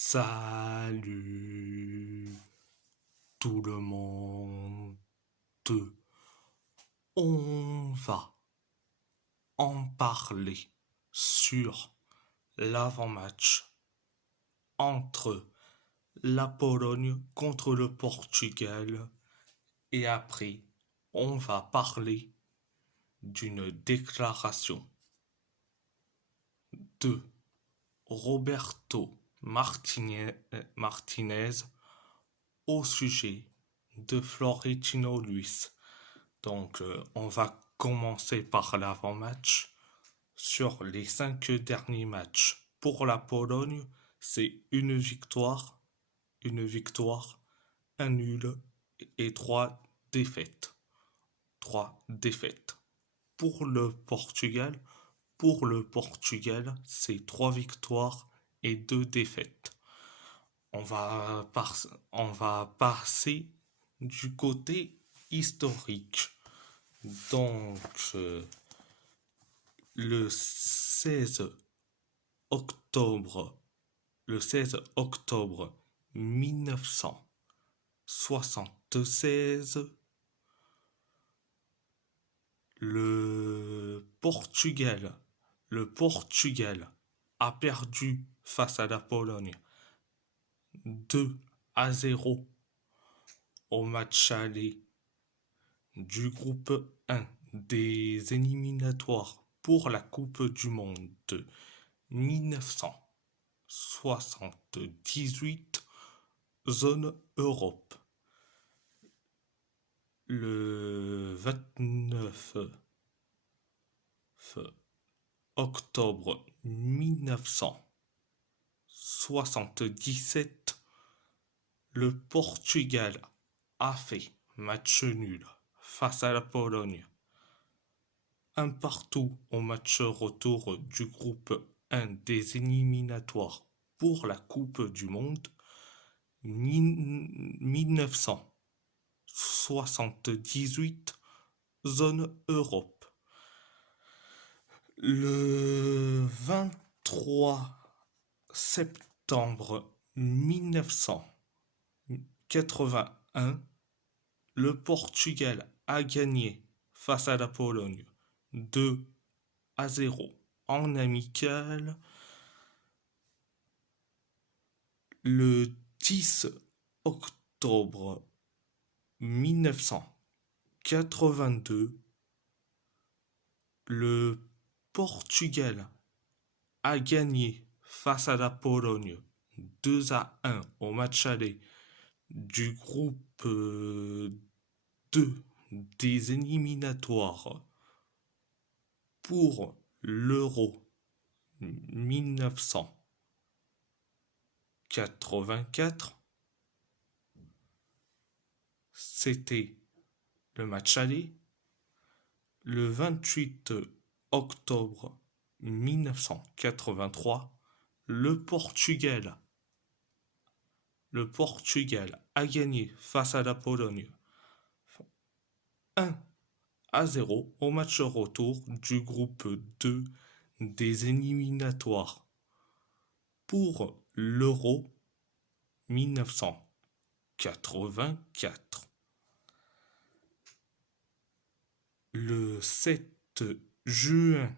Salut tout le monde. On va en parler sur l'avant-match entre la Pologne contre le Portugal et après on va parler d'une déclaration de Roberto Martinez au sujet de Florentino Luis. Donc, on va commencer par l'avant-match. Sur les 5 derniers matchs pour la Pologne, c'est une victoire, un nul et 3 défaites. 3 défaites. Pour le Portugal, c'est 3 victoires et 2 défaites. On va, on va passer du côté historique. Donc, le 16 octobre, le 16 octobre 1976, le Portugal a perdu face à la Pologne 2-0 au match aller du groupe 1 des éliminatoires pour la Coupe du Monde 1978, zone Europe. Le 29 octobre 1977, le Portugal a fait match nul face à la Pologne. Un partout au match retour du groupe 1 des éliminatoires pour la Coupe du Monde 1978, zone Europe. Le 23 septembre 1981, le Portugal a gagné face à la Pologne 2-0 en amical. Le 10 octobre 1982, le Portugal a gagné face à la Pologne 2-1 au match aller du groupe 2 des éliminatoires pour l'Euro 1984. C'était le match aller. Le 28 octobre 1983, le Portugal a gagné face à la Pologne 1-0 au match retour du groupe 2 des éliminatoires pour l'Euro 1984. Le 7 juin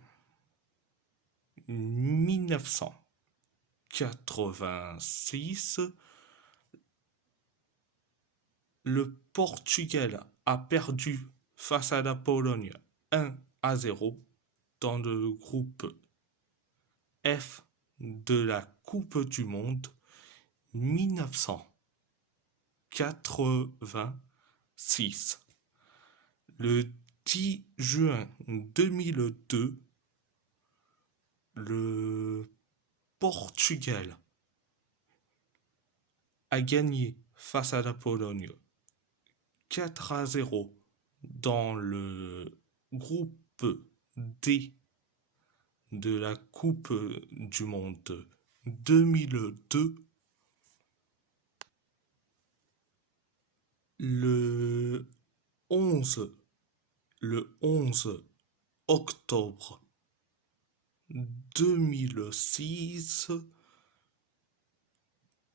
1986, le Portugal a perdu face à la Pologne 1-0 dans le groupe F de la Coupe du Monde 1986. Le 10 juin 2002, le Portugal a gagné face à la Pologne 4-0 dans le groupe D de la Coupe du Monde 2002. Le 11 octobre 2006,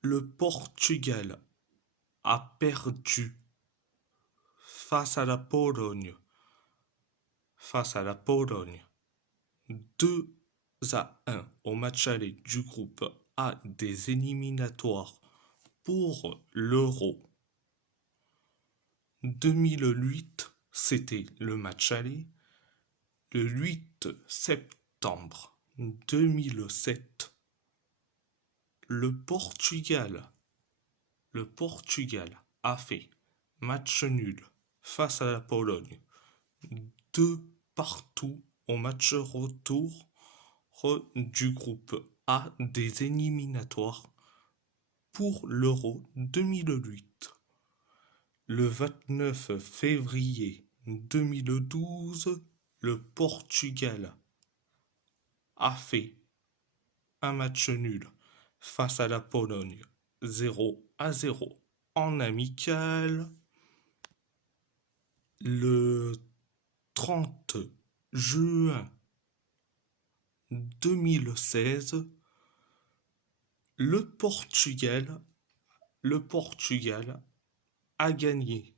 Le Portugal a perdu face à la Pologne. Face à la Pologne. 2-1 au match aller du groupe A des éliminatoires pour l'Euro 2008, c'était le match aller. Le 8 septembre 2007, le Portugal a fait match nul face à la Pologne. 2-2 au match retour du groupe A des éliminatoires pour l'Euro 2008. Le 29 février 2012, le Portugal a fait un match nul face à la Pologne 0-0 en amical. Le 30 juin 2016, le Portugal a gagné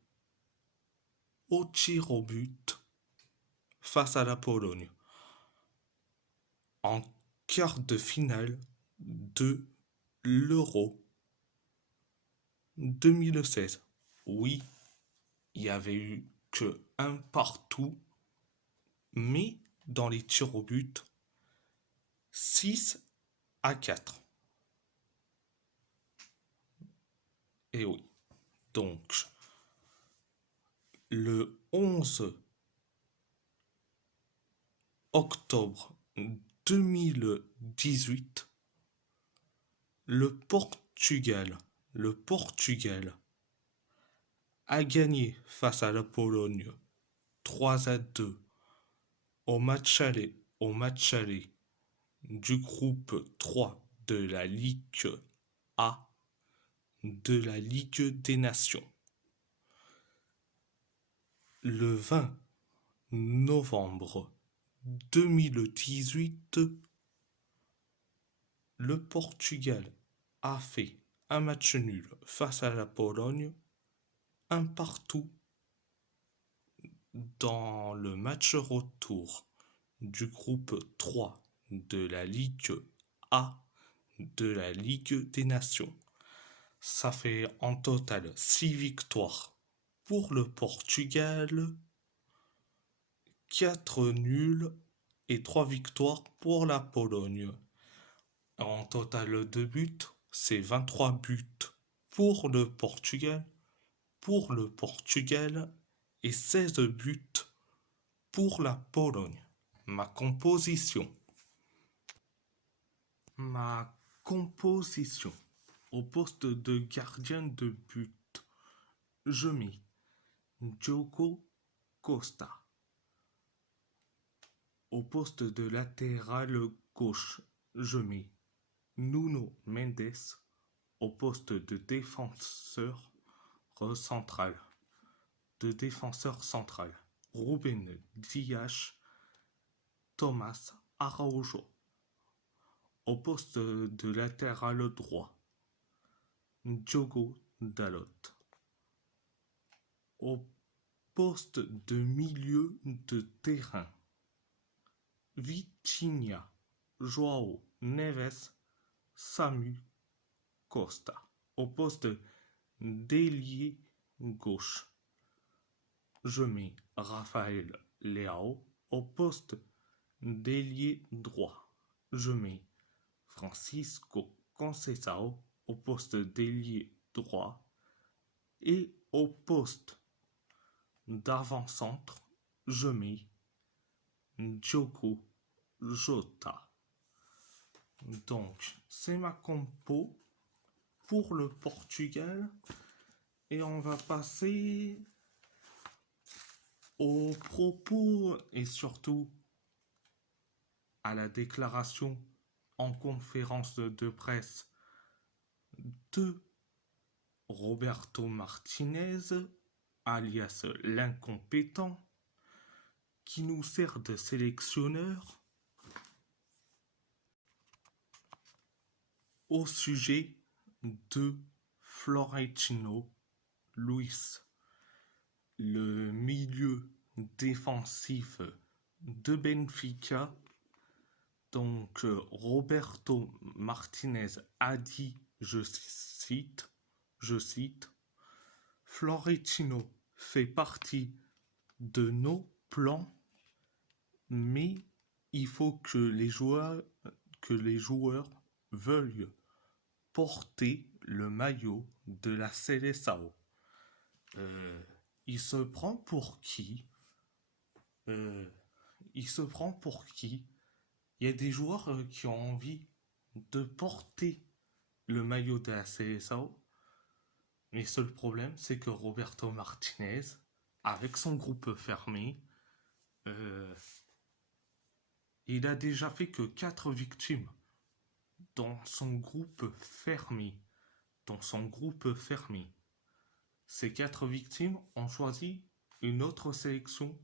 au tir au but face à la Pologne en quart de finale de l'Euro 2016. Oui, il y avait eu que un partout, mais dans les tirs au but, 6-4. Et oui, donc le 11 octobre 2018, le Portugal a gagné face à la Pologne 3-2 au match aller du groupe 3 de la Ligue A de la Ligue des Nations. Le 20 novembre 2018, le Portugal a fait un match nul face à la Pologne, un partout dans le match retour du groupe 3 de la Ligue A de la Ligue des Nations. Ça fait en total 6 victoires pour le Portugal, 4 nuls et 3 victoires pour la Pologne. En total de buts, c'est 23 buts pour le Portugal et 16 buts pour la Pologne. Ma composition. Au poste de gardien de but, je mets Diogo Costa. Au poste de latéral gauche, je mets Nuno Mendes. Au poste de défenseur central, Ruben Dias, Thomas Araujo. Au poste de latéral droit, Diogo Dalot. Au poste de milieu de terrain, Vitinha, João Neves, Samu Costa. Au poste d'ailier gauche, je mets Rafael Leao. Au poste d'ailier droit, je mets Francisco Conceição au poste d'ailier droit. Et au poste d'avant-centre, je mets Diogo Jota. Donc, c'est ma compo pour le Portugal. Et on va passer aux propos et surtout à la déclaration en conférence de presse de Roberto Martinez, alias l'incompétent, qui nous sert de sélectionneur, au sujet de Florentino Luis, le milieu défensif de Benfica. Donc Roberto Martinez a dit, je cite, Florentino fait partie de nos plans, mais il faut que les joueurs veuillent porter le maillot de la Seleção. Il se prend pour qui? Il se prend pour qui? Il y a des joueurs qui ont envie de porter le maillot de la Seleção, mais le seul problème, c'est que Roberto Martinez, avec son groupe fermé, il a déjà fait que 4 victimes dans son groupe fermé. Ces 4 victimes ont choisi une autre sélection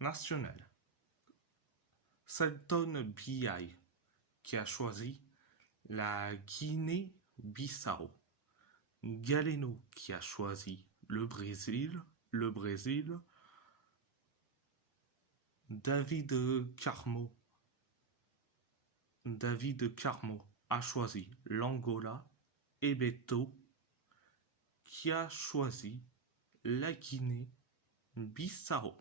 nationale. Selton Biai, qui a choisi la Guinée-Bissau. Galeno, qui a choisi le Brésil. David Carmo a choisi l'Angola. Et Beto, qui a choisi la Guinée-Bissau.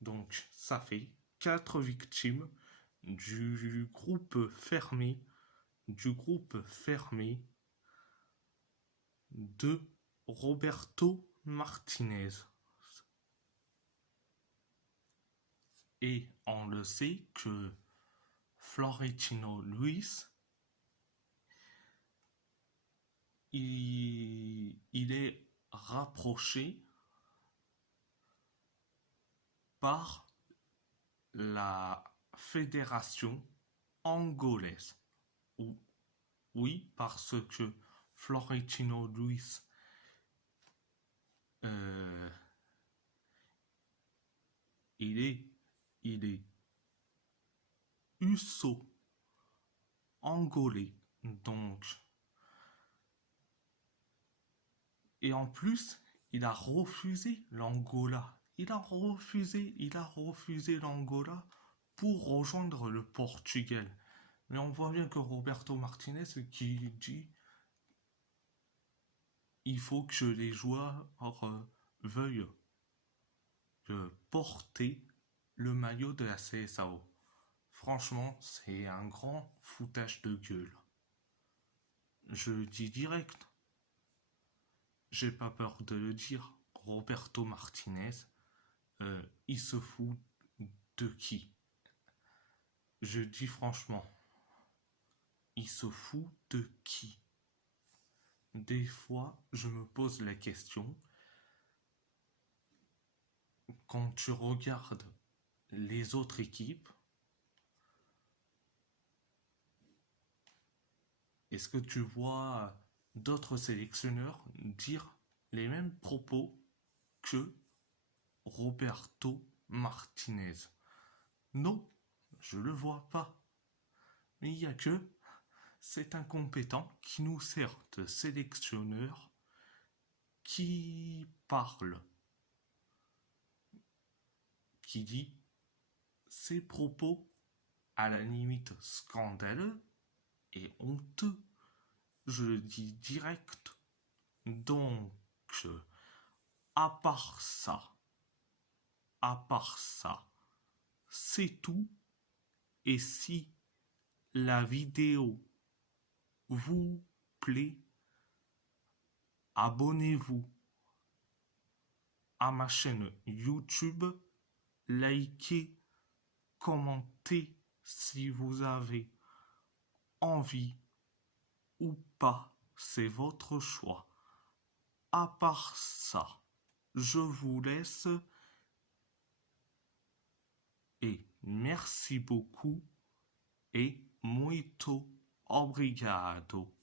Donc ça fait 4 victimes du groupe fermé de Roberto Martinez. Et on le sait que Florentino Luis, il est rapproché par la fédération angolaise. Oui, parce que Florentino Luis il est angolais, donc, et en plus il a refusé l'Angola. Il a refusé l'Angola pour rejoindre le Portugal. Mais on voit bien que Roberto Martinez qui dit il faut que les joueurs veuillent porter le maillot de la Seleção. Franchement, c'est un grand foutage de gueule. Je le dis direct. J'ai pas peur de le dire. Roberto Martinez, il se fout de qui? Je dis franchement, il se fout de qui? Des fois, je me pose la question, quand tu regardes les autres équipes, est-ce que tu vois d'autres sélectionneurs dire les mêmes propos que Roberto Martinez? Non, je le vois pas. Mais il y a que cet incompétent qui nous sert de sélectionneur qui parle, qui dit ses propos à la limite scandaleux et honteux. Je le dis direct. Donc, à part ça, c'est tout. Et si la vidéo vous plaît, abonnez-vous à ma chaîne YouTube, likez, commentez si vous avez envie ou pas, c'est votre choix. À part ça, je vous laisse et merci beaucoup et muito obrigado.